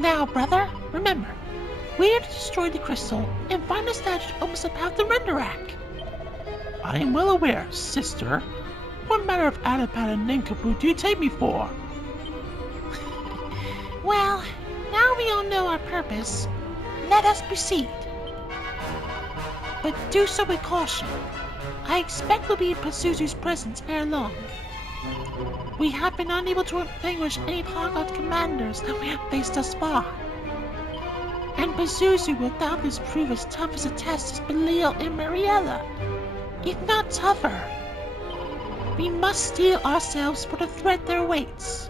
Now, brother, remember, we are to destroy the crystal and find a statue almost about the render rack. I am well aware, sister. What manner of Adapat and nincompoop do you take me for? Well, now we all know our purpose. Let us proceed. But do so with caution. I expect we'll be in Pazuzu's presence ere long. We have been unable to extinguish any Pogot commanders that we have faced thus far. And Pazuzu will doubtless prove as tough as a test as Belial and Mariella, if not tougher. We must steel ourselves for the threat that awaits.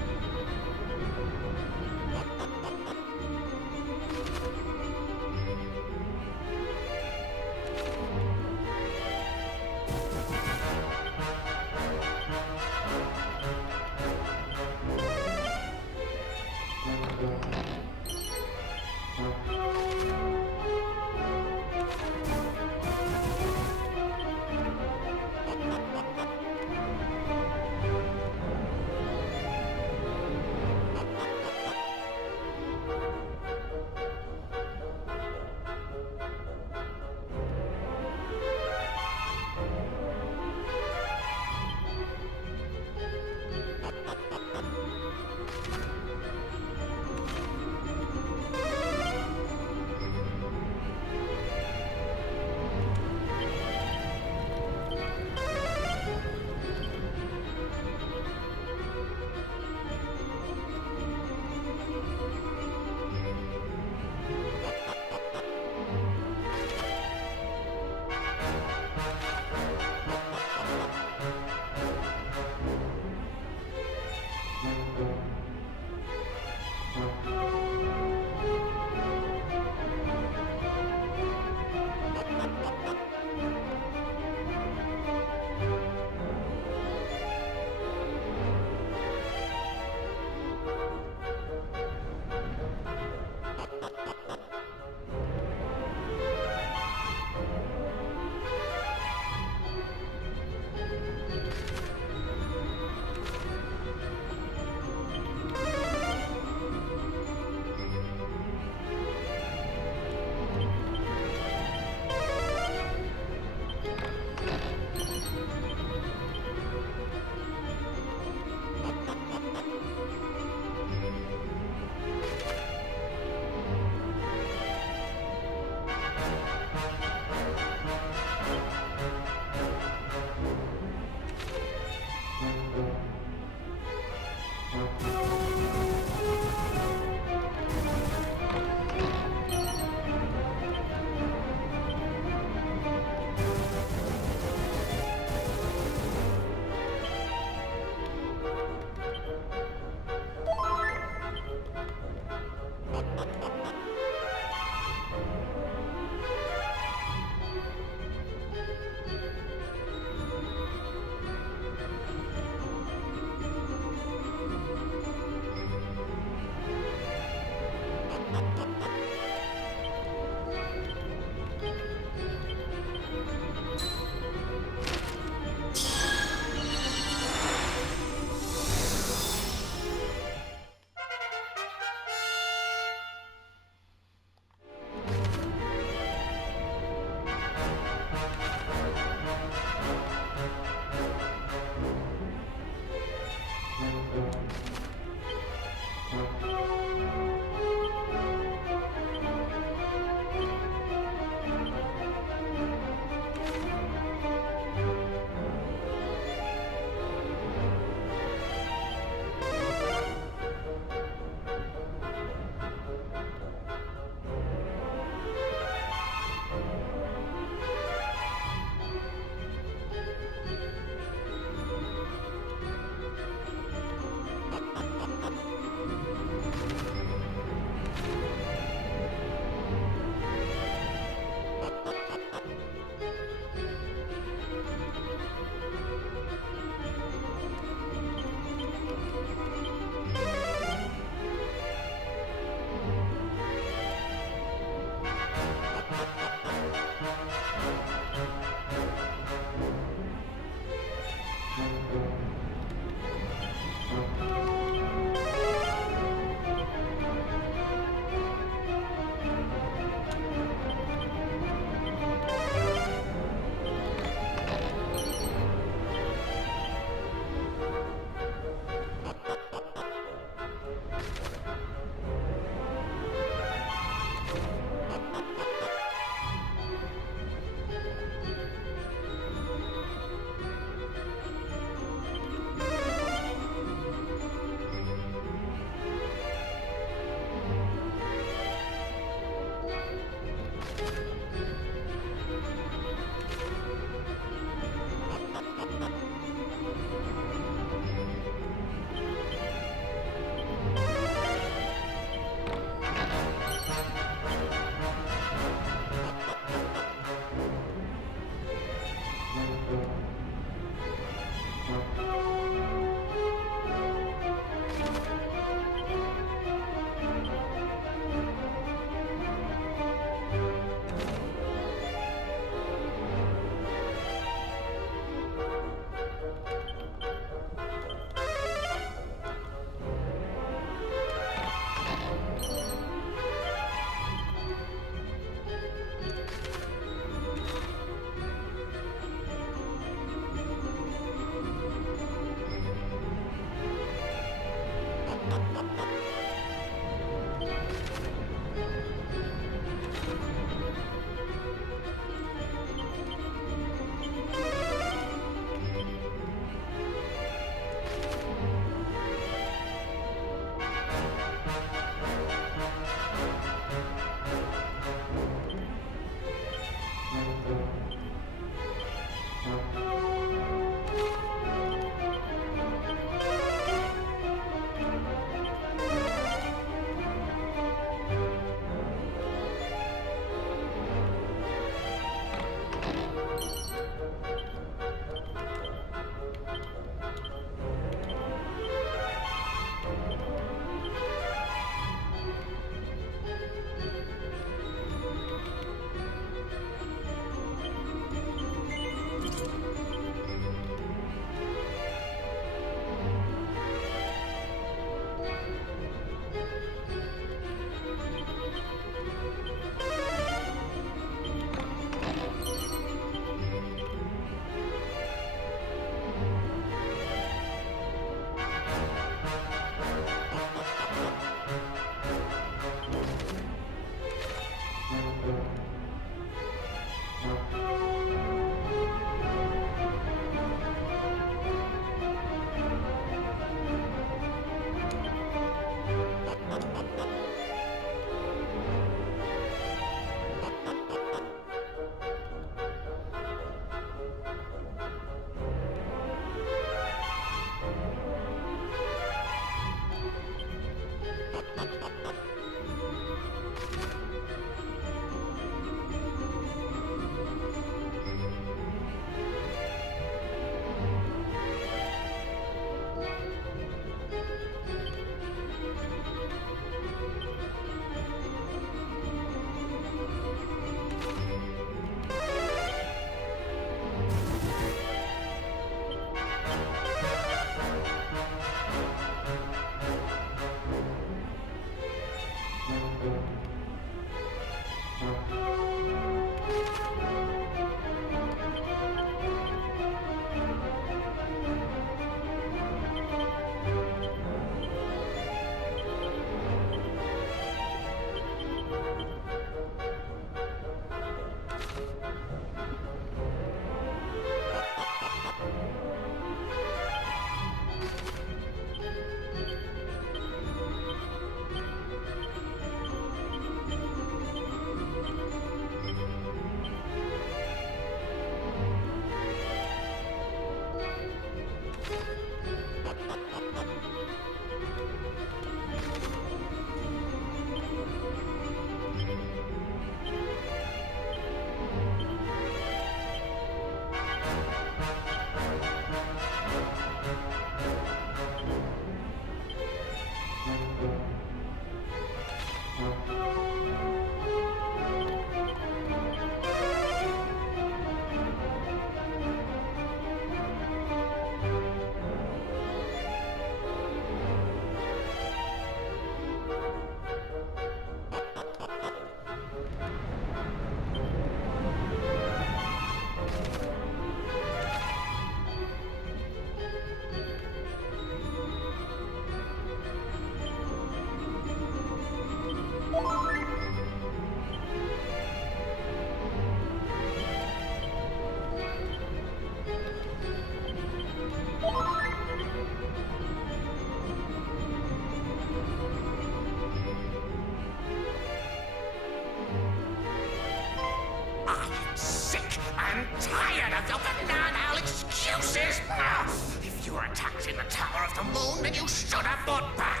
attacked in the Tower of the Moon, then you should have fought back.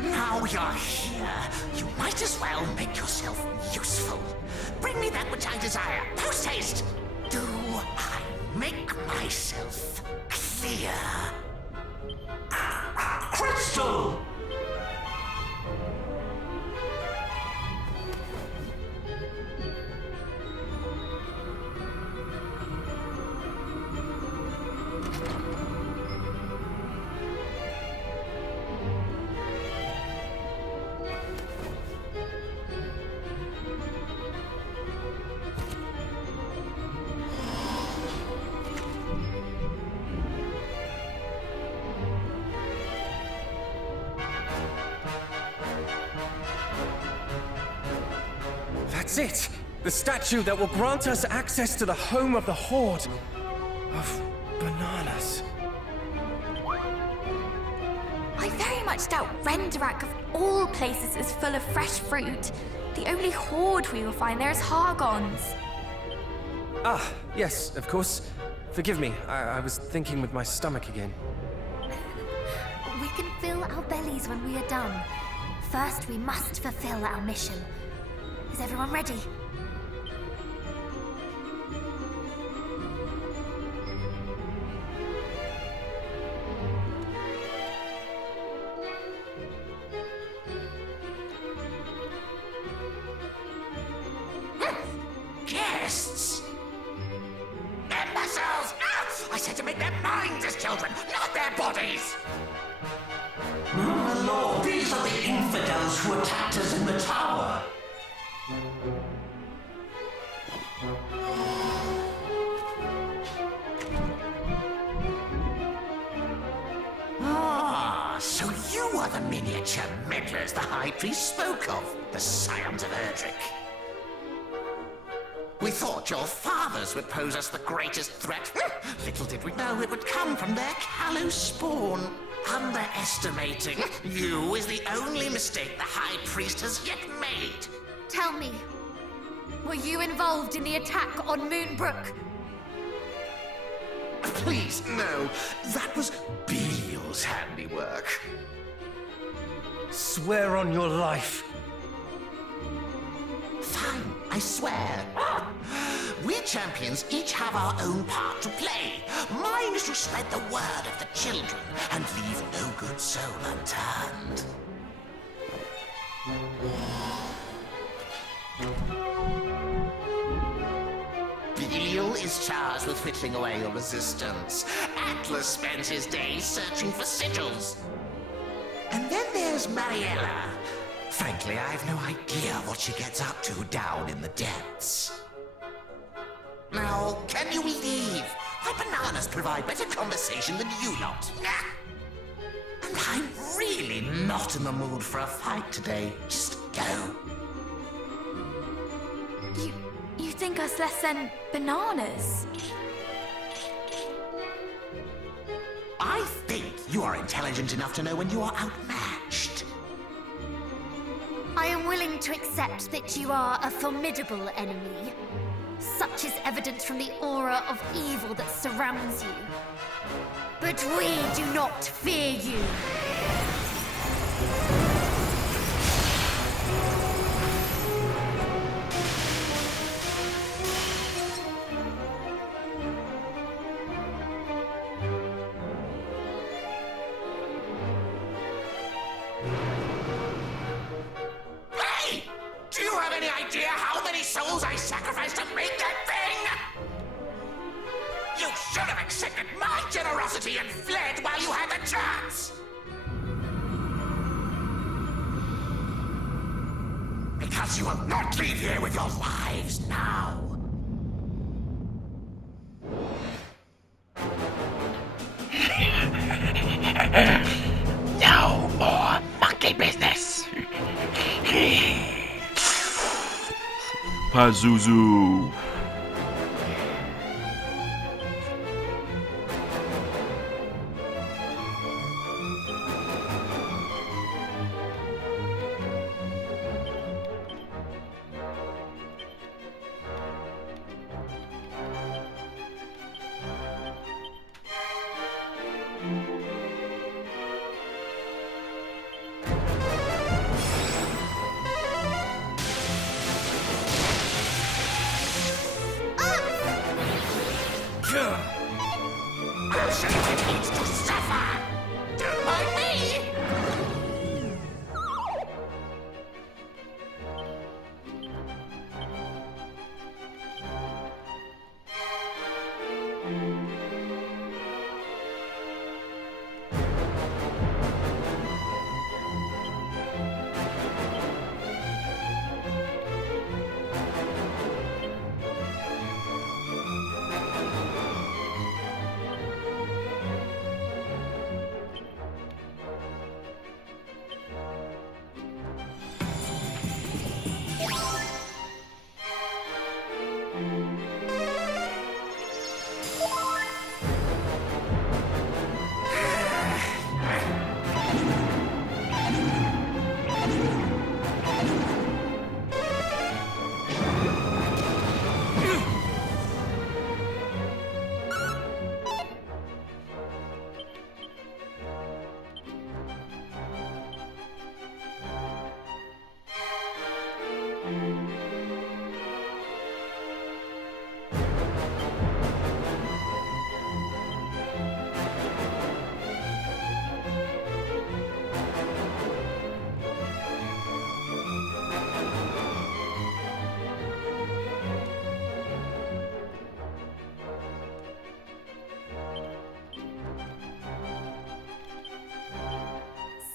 Now you're here, you might as well make yourself useful. Bring me that which I desire, post haste! Do I make myself clear? Crystal! That's it! The statue that will grant us access to the home of the Horde of bananas. I very much doubt Renderak of all places is full of fresh fruit. The only Horde we will find there is Hargons. Ah, yes, of course. Forgive me, I was thinking with my stomach again. We can fill our bellies when we are done. First, we must fulfill our mission. Is everyone ready? Guests! Imbeciles! Ah! I said to make their minds as children, not their bodies! My lord, these are the infidels who attacked us in the tower. Ah, so you are the miniature meddlers the High Priest spoke of, the Scions of Erdrick. We thought your fathers would pose us the greatest threat. Little did we know it would come from their callow spawn. Underestimating you is the only mistake the High Priest has yet made. Tell me, were you involved in the attack on Moonbrook? Please, no. That was Beel's handiwork. Swear on your life. Fine, I swear. We champions each have our own part to play. Mine is to spread the word of the children and leave no good soul unturned. Belial is charged with whittling away your resistance. Atlas spends his days searching for sigils. And then there's Mariella. Frankly, I've no idea what she gets up to down in the depths. Now, can you leave? My bananas provide better conversation than you lot. And I'm really not in the mood for a fight today. Just go. You think us less than bananas? I think you are intelligent enough to know when you are outmatched. I am willing to accept that you are a formidable enemy. Such is evident from the aura of evil that surrounds you. But we do not fear you. Hey! Do you have any idea how many souls I sacrificed to make that thing? You should have accepted my generosity and fled while you had the chance! Because you will not leave here with your lives now. No more monkey business. Pazuzu. yours to suffer! Don't mind me!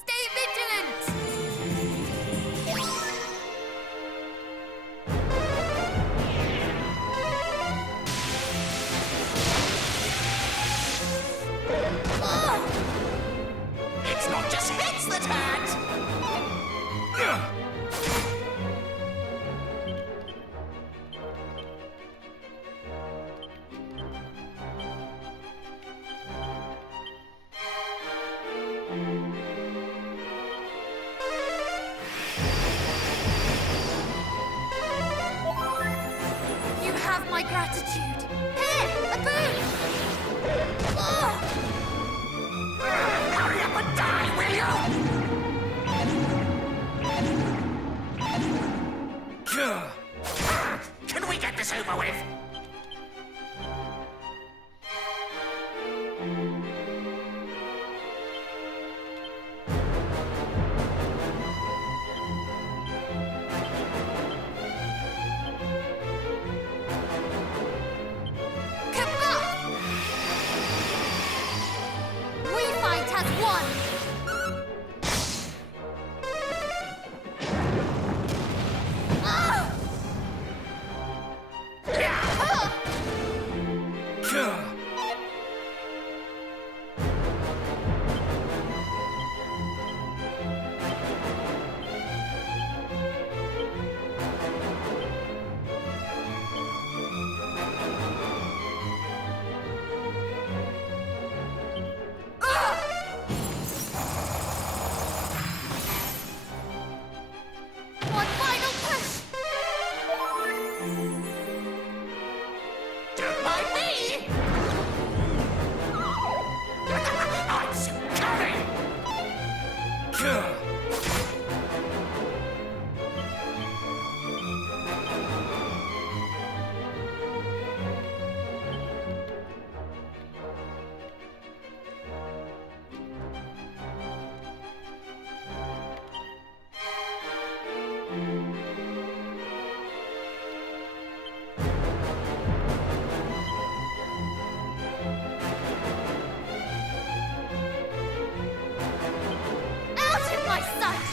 Stay vigilant! It's not just hits that hurt! You have my gratitude. Here, a boon! Oh! Hurry up and die, will you? Can we get this over with? Kabah! We fight as one! Ah! Ah! One final push! Don't mind me! I'm succumbing! Out of my sight!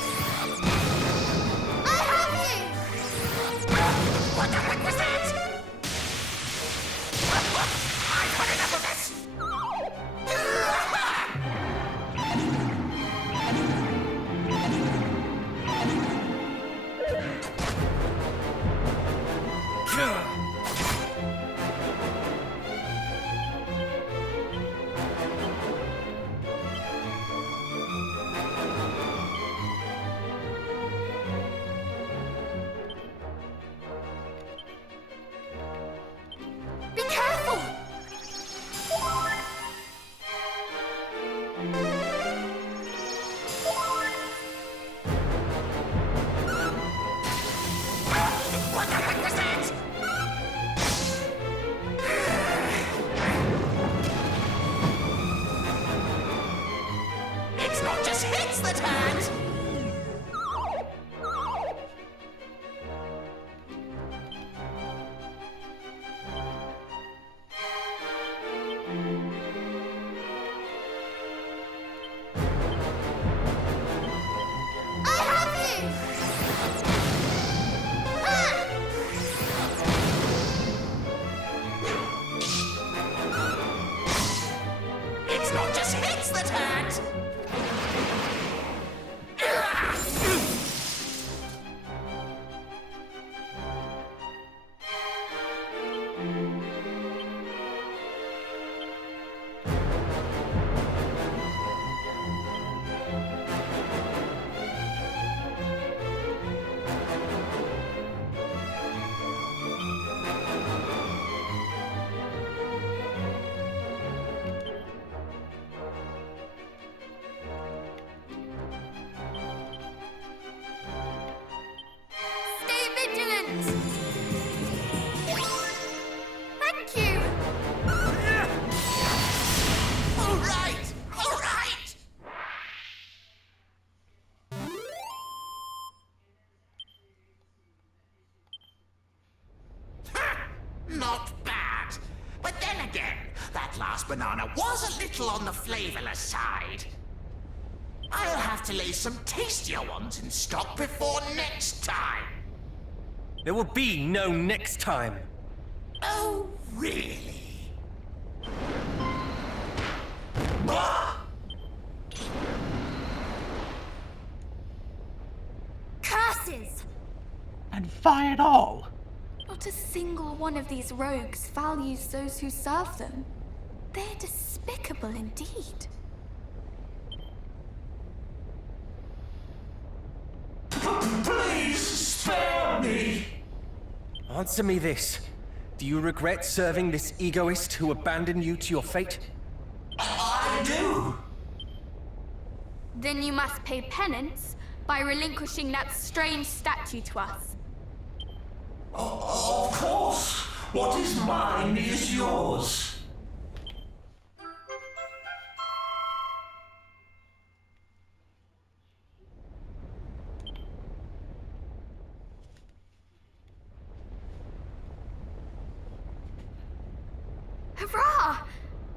I have you! What the heck was that? I've had enough of this! Be careful! it! Stay vigilant! Thank you! All right! All right! Ha! Not bad. But then again, that last banana was a little on the flavorless side. I'll have to lay some tastier ones in stock before next time. There will be no next time. Oh, really? Curses! And fire it all. Not a single one of these rogues values those who serve them. They're despicable indeed. Please spare me! Answer me this. Do you regret serving this egoist who abandoned you to your fate? I do! Then you must pay penance by relinquishing that strange statue to us. Of course! What is mine is yours! Hurrah!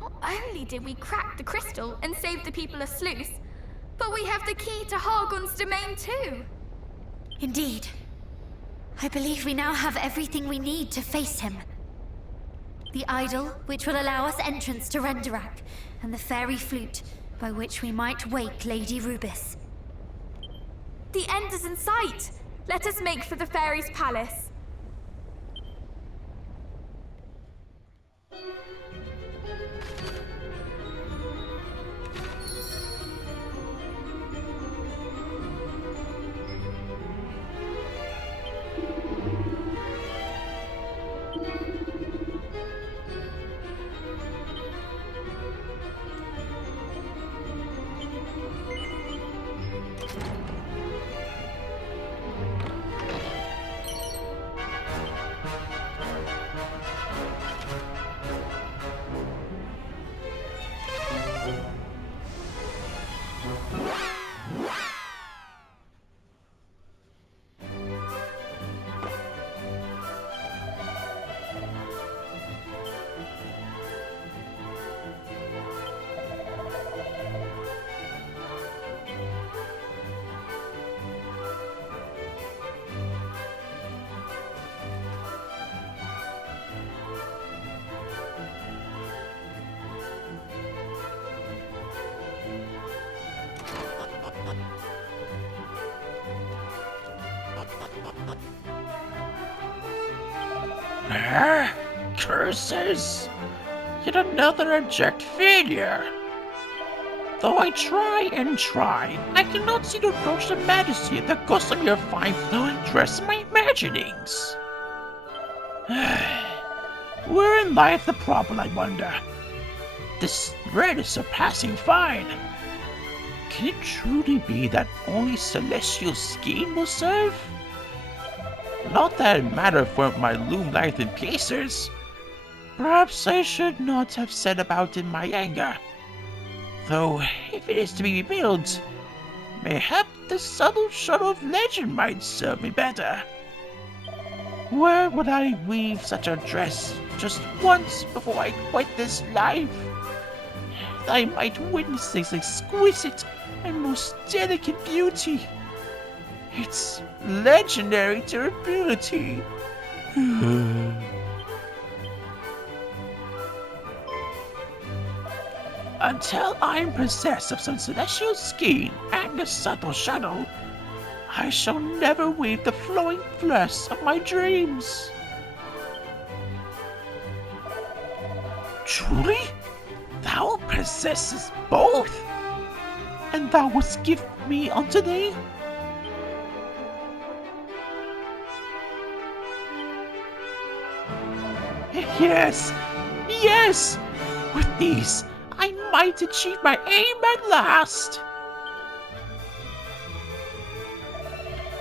Not only did we crack the crystal and save the people of Sluice, but we have the key to Hargon's domain too. Indeed. I believe we now have everything we need to face him. The idol, which will allow us entrance to Renderak, and the fairy flute, by which we might wake Lady Rubis. The end is in sight. Let us make for the fairy's palace. Curses! Yet another abject failure. Though I try and try, I cannot seem to approach the majesty and the gossamer fine flowing dress in my imaginings. Wherein lieth the problem, I wonder? This red is surpassing fine. Can it truly be that only celestial skin will serve? Not that it mattered for my loom lieth in pieces. Perhaps I should not have said about in my anger. Though, if it is to be revealed, mayhap the subtle shadow of legend might serve me better. Where would I weave such a dress just once before I quit this life? That I might witness its exquisite and most delicate beauty. Its legendary durability. Until I'm possessed of some celestial skein and a subtle shuttle, I shall never weave the flowing flesh of my dreams. Truly? Thou possessest both? And thou wouldst give me unto thee? Yes, yes! With these, I might achieve my aim at last!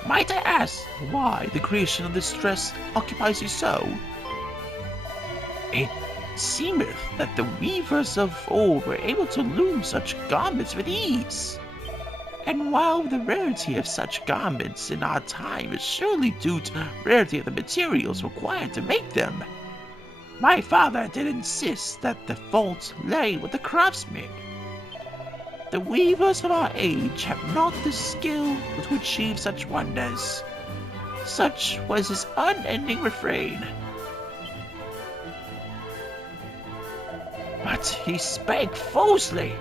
Might I ask why the creation of this dress occupies you so? It seemeth that the weavers of old were able to loom such garments with ease. And while the rarity of such garments in our time is surely due to the rarity of the materials required to make them, my father did insist that the fault lay with the craftsmen. The weavers of our age have not the skill to achieve such wonders. Such was his unending refrain. But he spake falsely.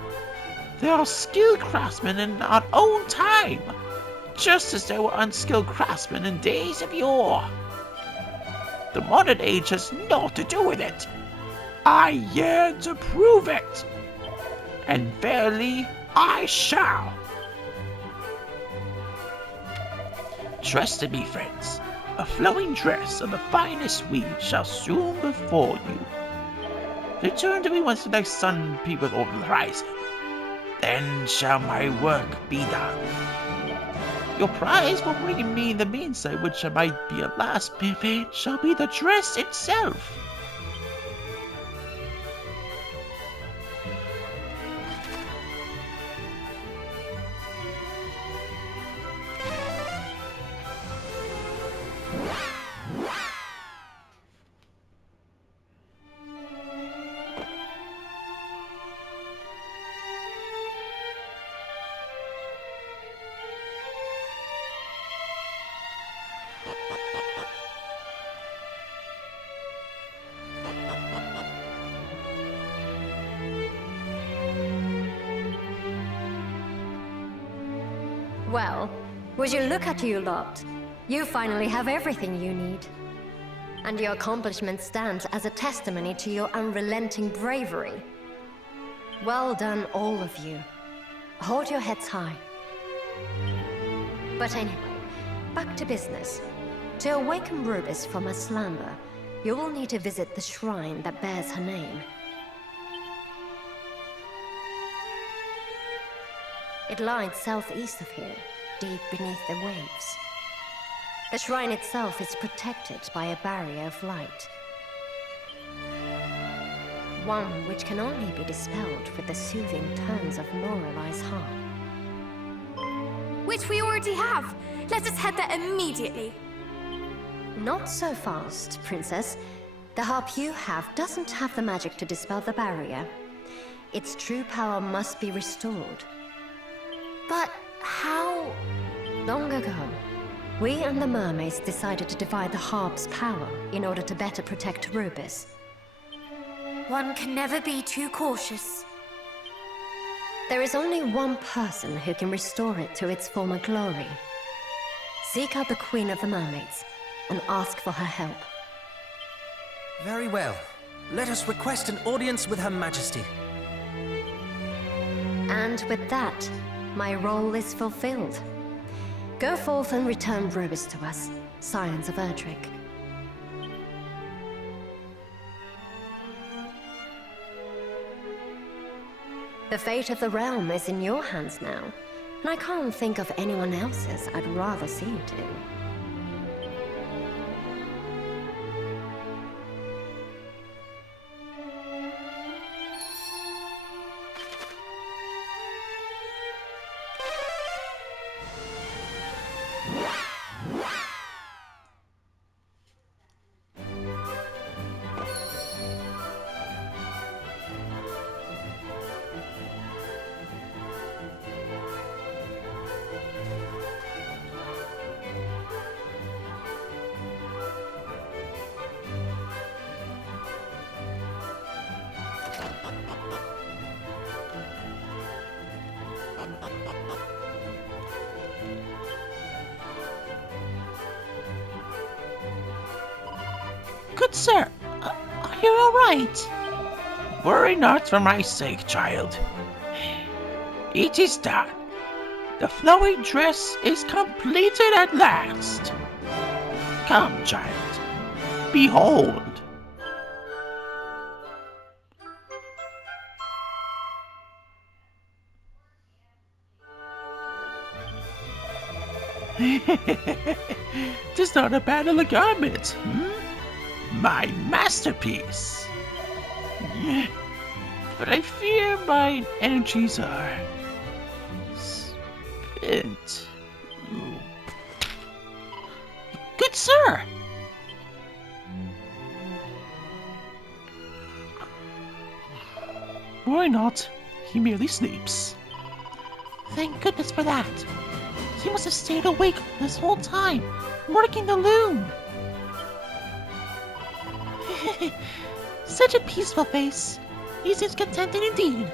There are skilled craftsmen in our own time, just as there were unskilled craftsmen in days of yore. The modern age has naught to do with it. I yearn to prove it, and verily I shall. Trust in me, friends. A flowing dress of the finest weave shall soon befall you. Return to me once the next sun peepeth over the horizon. Then shall my work be done. Your prize for bringing me the meanside, which might be a last pivot, shall be the dress itself. Well, would you look at you lot? You finally have everything you need. And your accomplishment stands as a testimony to your unrelenting bravery. Well done, all of you. Hold your heads high. But anyway, back to business. To awaken Rubis from her slumber, you will need to visit the shrine that bears her name. It lies southeast of here, deep beneath the waves. The shrine itself is protected by a barrier of light. One which can only be dispelled with the soothing tones of Lorelai's harp. Which we already have. Let us head there immediately. Not so fast, Princess. The harp you have doesn't have the magic to dispel the barrier. Its true power must be restored. But how? Long ago, we and the mermaids decided to divide the harp's power in order to better protect Rubis. One can never be too cautious. There is only one person who can restore it to its former glory. Seek out the Queen of the Mermaids and ask for her help. Very well. Let us request an audience with Her Majesty. And with that, my role is fulfilled. Go forth and return Rubis to us, Scions of Erdrick. The fate of the realm is in your hands now, and I can't think of anyone else's I'd rather see you do. Good sir, are you all right? Worry not for my sake, child. It is done. The flowing dress is completed at last. Come, child. Behold. Tis not a bad little garment, My masterpiece. But I fear my energies are spent. Good sir! Why not? He merely sleeps. Thank goodness for that. He must have stayed awake this whole time, working the loom. Such a peaceful face. He seems contented indeed.